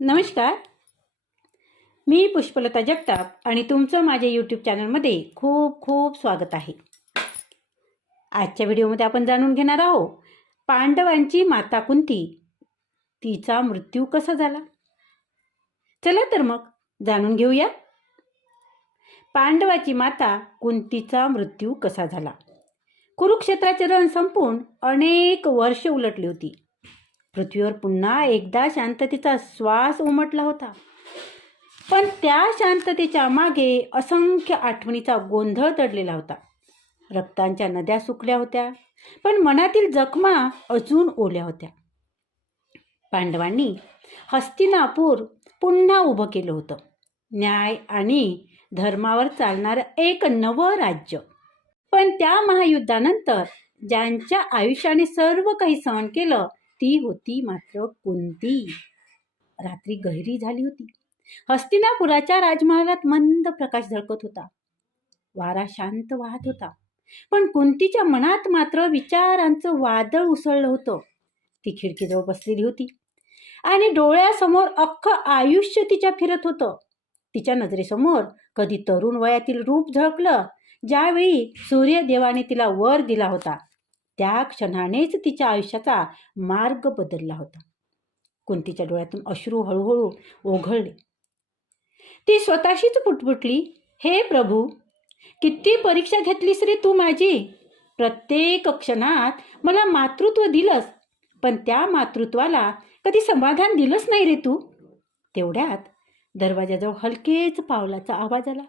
नमस्कार. मी पुष्पलता जगताप आणि तुमचं माझ्या यूट्यूब चॅनलमध्ये खूप खूप स्वागत आहे. आजच्या व्हिडिओमध्ये आपण जाणून घेणार आहोत पांडवांची माता कुंती तिचा मृत्यू कसा झाला? चला तर मग जाणून घेऊया. पांडवाची माता कुंतीचा मृत्यू कसा झाला? कुरुक्षेत्राचे रण संपून अनेक वर्ष उलटली होती. पृथ्वीवर पुन्हा एकदा शांततेचा श्वास उमटला होता. पण त्या शांततेच्या मागे असंख्य आठवणीचा गोंधळ दडलेला होता. रक्तांच्या नद्या सुकल्या होत्या पण मनातील जखमा अजून ओल्या होत्या. पांडवांनी हस्तिनापूर पुन्हा उभं केलं होतं. न्याय आणि धर्मावर चालणारं एक नवं राज्य. पण त्या महायुद्धानंतर ज्यांच्या आयुष्याने सर्व काही सहन केलं ती होती मात्र कुंती रात्री गहिरी झाली होती. हस्तिनापुराच्या राजमहालात मंद प्रकाश झळकत होता. वारा शांत वाहत होता. पण कुंतीच्या मनात मात्र विचारांचं वादळ उसळलं होतं. ती खिडकीजवळ बसलेली होती. आणि डोळ्यासमोर अख्खं आयुष्य तिच्या फिरत होतं. तिच्या नजरेसमोर कधी तरुण वयातील रूप झळकलं ज्यावेळी सूर्यदेवाने तिला वर दिला होता. त्या क्षणानेच तिच्या आयुष्याचा मार्ग बदलला होता. कुंतीच्या डोळ्यातून अश्रू हळूहळू ओघळले. ती स्वतःशीच पुटपुटली हे प्रभू किती परीक्षा घेतलीस रे तू माझी? प्रत्येक क्षणात मला मातृत्व दिलंस पण त्या मातृत्वाला कधी समाधान दिलंच नाही रे तू. तेवढ्यात दरवाजाजवळ हलकेच पावलाचा आवाज आला.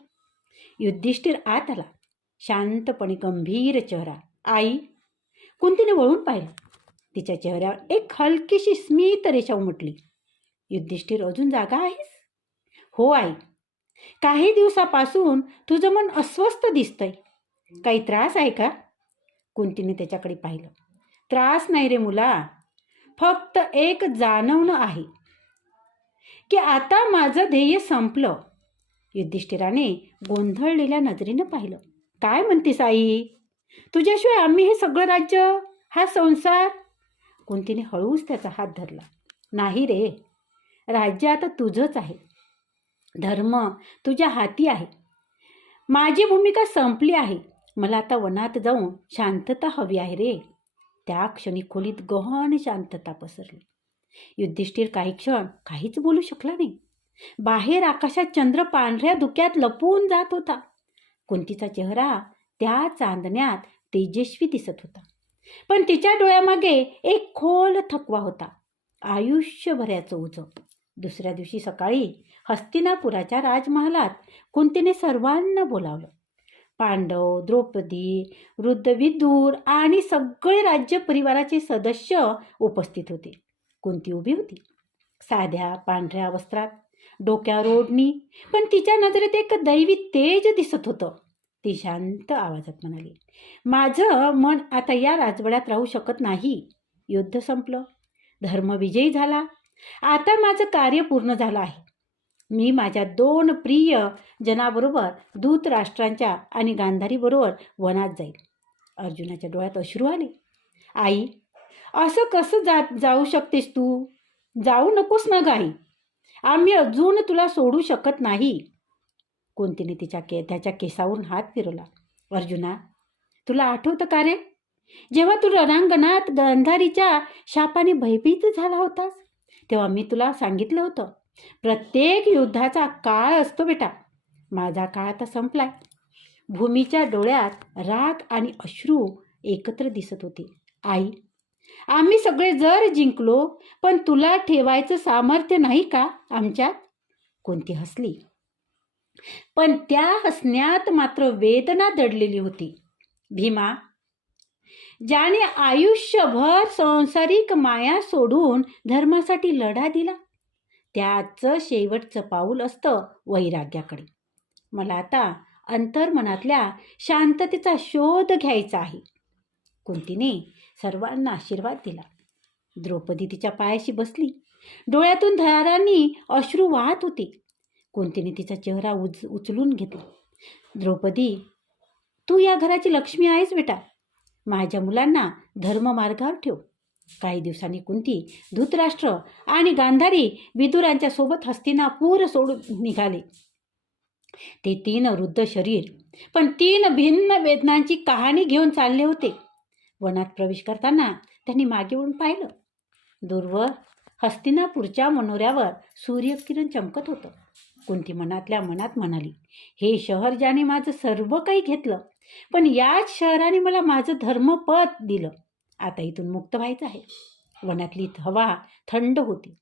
युधिष्ठिर आत आला. शांतपणे गंभीर चेहरा. आई कुंतीने वळून पाहिलं? तिच्या चेहऱ्यावर एक हलकीशी स्मित रेषा उमटली. युधिष्ठिर अजून जागा आहेस? हो आई. काही दिवसापासून तुझं मन अस्वस्थ दिसतंय. काही त्रास आहे का? कुंतीने त्याच्याकडे पाहिलं. त्रास नाही रे मुला. फक्त एक जाणवणं आहे. की आता माझं ध्येय संपलं. युधिष्ठिराने गोंधळलेल्या नजरेनं पाहिलं. काय म्हणतेस आई? तुझ्याशिवाय आम्ही हे सगळं राज्य हा संसार कुंतीने हळूच त्याचा हात धरला. नाही रे. राज्य आता तुझंच आहे. धर्म तुझ्या हाती आहे. माझी भूमिका संपली आहे. मला आता वनात जाऊन शांतता हवी आहे रे. त्या क्षणी खोलीत गहन शांतता पसरली. युधिष्ठिर काही क्षण काहीच बोलू शकला नाही. बाहेर आकाशात चंद्र पांढऱ्या धुक्यात लपून जात होता. कुंतीचा चेहरा त्या चांदण्यात तेजस्वी दिसत होता. पण तिच्या डोळ्यामागे एक खोल थकवा होता. आयुष्यभराचं ओझं. दुसऱ्या दिवशी सकाळी हस्तिनापुराच्या राजमहालात कुंतीने सर्वांना बोलावलं. पांडव द्रौपदी वृद्धविदूर आणि सगळे राज्य परिवाराचे सदस्य उपस्थित होते. कुंती उभी होती. साध्या पांढऱ्या वस्त्रात डोक्यावर ओढणी पण तिच्या नजरेत एक दैवी तेज दिसत होतं. ती शांत आवाजात म्हणाली माझं मन आता या राजवाड्यात राहू शकत नाही. युद्ध संपलं. धर्मविजयी झाला. आता माझं कार्य पूर्ण झालं आहे. मी माझ्या दोन प्रिय जनाबरोबर दूत राष्ट्रांच्या आणि गांधारीबरोबर वनात जाईल अर्जुनाच्या डोळ्यात अश्रू आले. आई असं कसं जा जाऊ शकतेस तू? जाऊ नकोस ना गाई आम्ही अजून तुला सोडू शकत नाही. कोणतीने तिच्या के त्याच्या केसावरून हात फिरवला. अर्जुना तुला आठवतं का रे? जेव्हा तू रणांगणात गांधारीच्या शापाने भयभीत झाला होतास तेव्हा मी तुला सांगितलं होतं प्रत्येक युद्धाचा काळ असतो बेटा. माझा काळ आता संपलाय. भूमीच्या डोळ्यात राग आणि अश्रू एकत्र दिसत होते. आई आम्ही सगळे जर जिंकलो पण तुला ठेवायचं सामर्थ्य नाही का आमच्यात? कोणती हसली? पण त्या हसण्यात मात्र वेदना दडलेली होती. भीमा ज्याने आयुष्यभर सांसारिक माया सोडून धर्मासाठी लढा दिला त्याचं शेवटचं पाऊल असतं वैराग्याकडे. मला आता अंतर्मनातल्या शांततेचा शोध घ्यायचा आहे. कुंतीने सर्वांना आशीर्वाद दिला. द्रौपदी तिच्या पायाशी बसली. डोळ्यातून धारांनी अश्रू वाहत होती. कुंतीने तिचा चेहरा उच उचलून घेतला. द्रौपदी तू या घराची लक्ष्मी आहेस बेटा. माझ्या मुलांना धर्ममार्गावर ठेव. काही दिवसांनी कुंती धृतराष्ट्र आणि गांधारी विदुरांच्या सोबत हस्तिनापूर सोडून निघाले. ते तीन वृद्ध शरीर पण तीन भिन्न वेदनांची कहाणी घेऊन चालले होते. वनात प्रवेश करताना त्यांनी मागे वळून पाहिलं. दूरवर हस्तिनापूरच्या मनोऱ्यावर सूर्यकिरण चमकत होतं. कुंती मनातल्या मनात म्हणाली हे शहर ज्याने माझं सर्व काही घेतलं पण याच शहराने मला माझं धर्मपद दिलं. आता इथून मुक्त व्हायचं आहे. वनातली हवा थंड होती.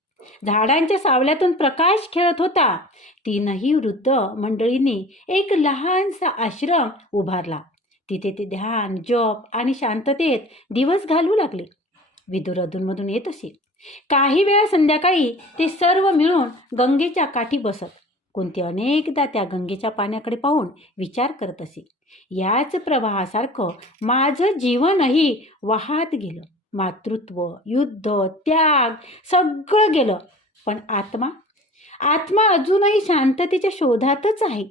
झाडांच्या सावल्यातून प्रकाश खेळत होता. तीनही वृद्ध मंडळींनी एक लहानसा आश्रम उभारला. तिथे ते ध्यान जप आणि शांततेत दिवस घालू लागले. विदुर अधूनमधून येत असे. काही वेळा संध्याकाळी ते सर्व मिळून गंगेच्या काठी बसत. कोणते अनेकदा त्या गंगेच्या पाण्याकडे पाहून विचार करत असे. याच प्रवाहासारखं माझं जीवनही वाहत गेलं. मातृत्व युद्ध त्याग सगळं गेलं. पण आत्मा? आत्मा अजूनही शांततेच्या शोधातच आहे.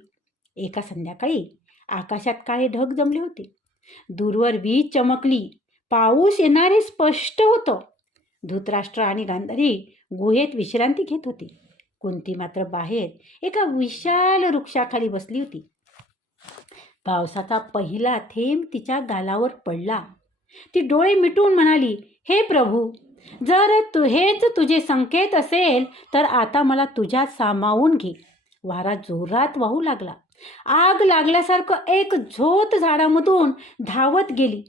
एका संध्याकाळी आकाशात काळे ढग जमले होते. दूरवर वीज चमकली. पाऊस येणारे स्पष्ट होतं. धृतराष्ट्र आणि गांधारी गुहेत विश्रांती घेत होती. कुंती मात्र बाहेर एका विशाल वृक्षाखाली बसली होती. पावसाचा पहिला थेंब तिच्या गालावर पडला. ती डोळे मिटून म्हणाली हे प्रभू जर तू हेच तुझे संकेत असेल तर आता मला तुझ्यात सामावून घे. वारा जोरात वाहू लागला. आग लागल्यासारखं एक झोत झाडामधून धावत गेली.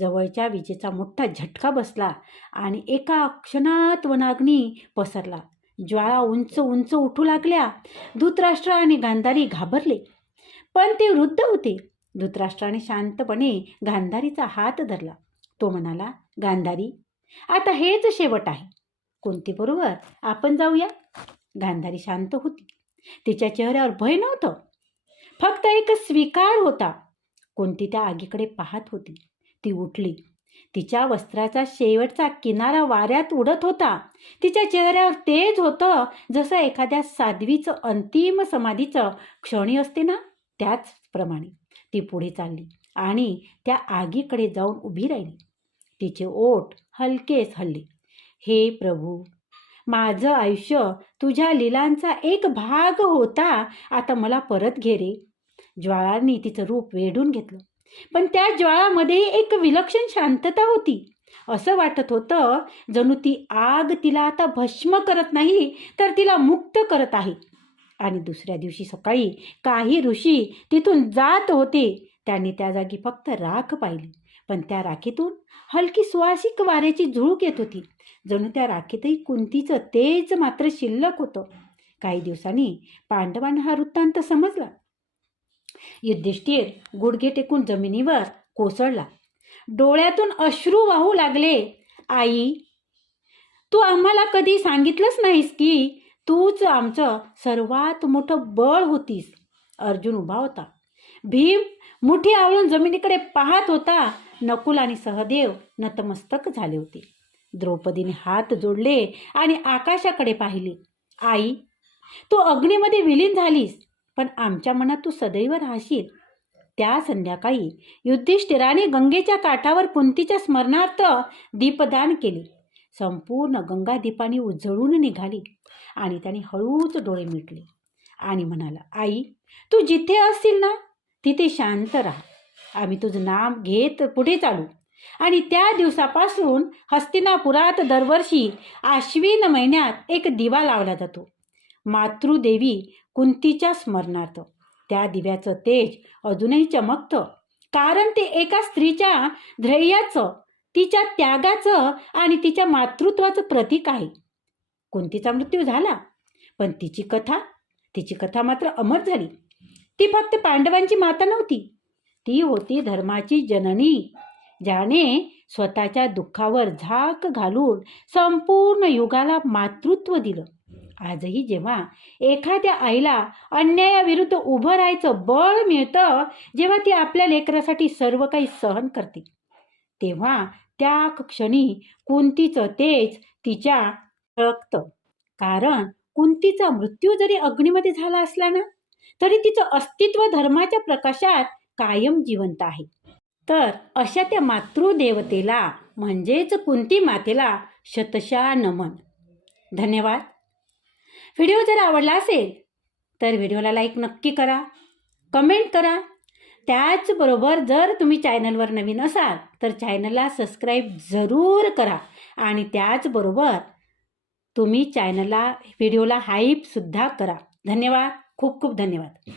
जवळच्या विजेचा मोठा झटका बसला आणि एका क्षणात वनाग्नी पसरला. ज्वाळा उंच उंच उठू लागल्या. धृतराष्ट्र आणि गांधारी घाबरले. पण ते वृद्ध होते. धृतराष्ट्राने शांतपणे गांधारीचा हात धरला. तो म्हणाला गांधारी आता हेच शेवट आहे. कोणती बरोबर? आपण जाऊया. गांधारी शांत होती. तिच्या चेहऱ्यावर भय नव्हतं. फक्त एक स्वीकार होता. कोणती त्या आगीकडे पाहत होती. ती उठली. तिच्या वस्त्राचा शेवटचा किनारा वाऱ्यात उडत होता. तिच्या चेहऱ्यावर तेज होतं जसं एखाद्या साध्वीचं अंतिम समाधीचं क्षणी असते ना त्याचप्रमाणे ती पुढे चालली आणि त्या आगीकडे जाऊन उभी राहिली. तिचे ओठ हलकेच हल्ले. हे प्रभू माझं आयुष्य तुझ्या लिलांचा एक भाग होता. आता मला परत घे रे. ज्वाळांनी तिचं रूप वेढून घेतलं. पण त्या ज्वाळामध्ये एक विलक्षण शांतता होती. असं वाटत होतं जणू ती आग तिला आता भस्म करत नाही तर तिला मुक्त करत आहे. आणि दुसऱ्या दिवशी सकाळी काही ऋषी तिथून जात होते. त्यांनी त्या जागी फक्त राख पाहिली. पण त्या राखीतून हलकी सुवासिक वाऱ्याची झुळूक येत होती. जणू त्या राखीतही कुंतीचं तेज मात्र शिल्लक होतं. काही दिवसांनी पांडवांना हा वृत्तांत समजला. युधिष्ठिर गुडघे टेकून जमिनीवर कोसळला. डोळ्यातून अश्रू वाहू लागले. आई तू आम्हाला कधी सांगितलंच नाहीस की तूच आमचं सर्वात मोठं बळ होतीस. अर्जुन उभा होता. भीम मुठी आवळून जमिनीकडे पाहत होता. नकुल आणि सहदेव नतमस्तक झाले होते. द्रौपदीने हात जोडले आणि आकाशाकडे पाहिले. आई तू अग्नीमध्ये विलीन झालीस. पण आमच्या मनात तू सदैव राहशील. त्या संध्याकाळी युधिष्ठिराने गंगेच्या काठावर कुंतीच्या स्मरणार्थ दीपदान केले. संपूर्ण गंगा दीपाने उजळून निघाली आणि त्याने हळूच डोळे मिटले आणि म्हणाला आई तू जिथे असशील ना तिथे शांत राहा. आम्ही तुझं नाम घेत पुढे चालू. आणि त्या दिवसापासून हस्तिनापुरात दरवर्षी आश्विन महिन्यात एक दिवा लावला जातो. मातृदेवी कुंतीच्या स्मरणार्थ. त्या दिव्याचं तेज अजूनही चमकतं. कारण ते एका स्त्रीच्या ध्येयाचं तिच्या त्यागाचं आणि तिच्या मातृत्वाचं प्रतीक आहे. कुंतीचा मृत्यू झाला पण तिची कथा तिची कथा मात्र अमर झाली. ती फक्त पांडवांची माता नव्हती. ती होती धर्माची जननी ज्याने स्वतःच्या दुःखावर झाक घालून संपूर्ण युगाला मातृत्व दिलं. आजही जेव्हा एखाद्या आईला अन्यायाविरुद्ध उभं राहायचं बळ मिळतं जेव्हा ती आपल्या लेकरासाठी सर्व काही सहन करते. तेव्हा त्या क्षणी कुंतीचं तेज तिच्या रक्त कारण कुंतीचा मृत्यू जरी अग्नीमध्ये झाला असला ना तरी तिचं अस्तित्व धर्माच्या प्रकाशात कायम जिवंत आहे. तर अशा त्या मातृदेवतेला म्हणजेच कुंती मातेला शतशा नमन. धन्यवाद. व्हिडिओ जर आवडला असेल तर व्हिडिओला लाईक नक्की करा कमेंट करा. त्याचबरोबर जर तुम्ही चॅनलवर नवीन असाल तर चॅनलला सबस्क्राईब जरूर करा. आणि त्याचबरोबर तुम्ही चॅनलला व्हिडिओला हाईपसुद्धा करा. धन्यवाद. खूप खूप धन्यवाद.